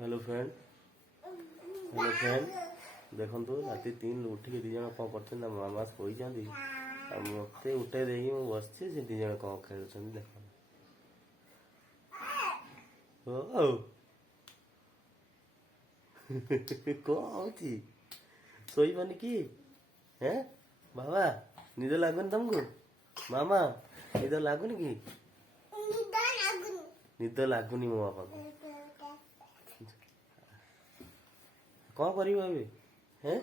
hello friend देखु राति 3 उठिक दी जन कौन कर मामा शोई मत उठे दे बस दी जन कौन खेल देख कौन शोबन कि हैं बाबा निद लगुन तुमको मामा निद लगुन कि निद लगुनि मो बापा को कौन कर हैं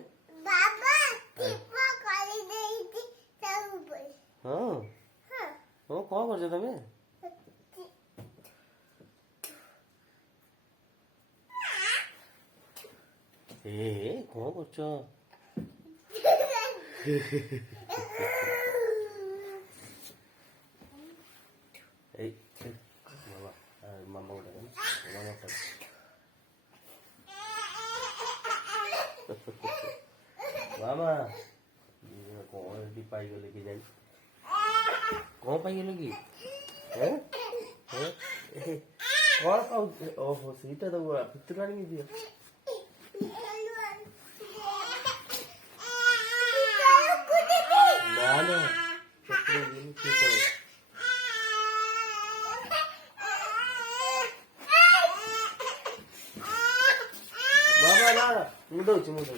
हाँ हाँ कौन कर तमें ए कौन कर मामा मामा कौन पाईगले कि जाई कौन पाईगले कि कौन पाऊ ओहो सीटा तो भितर आनी दियो ना ना मामा ना मुझे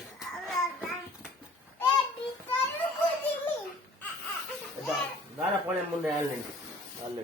गाना पड़े मुंडे आले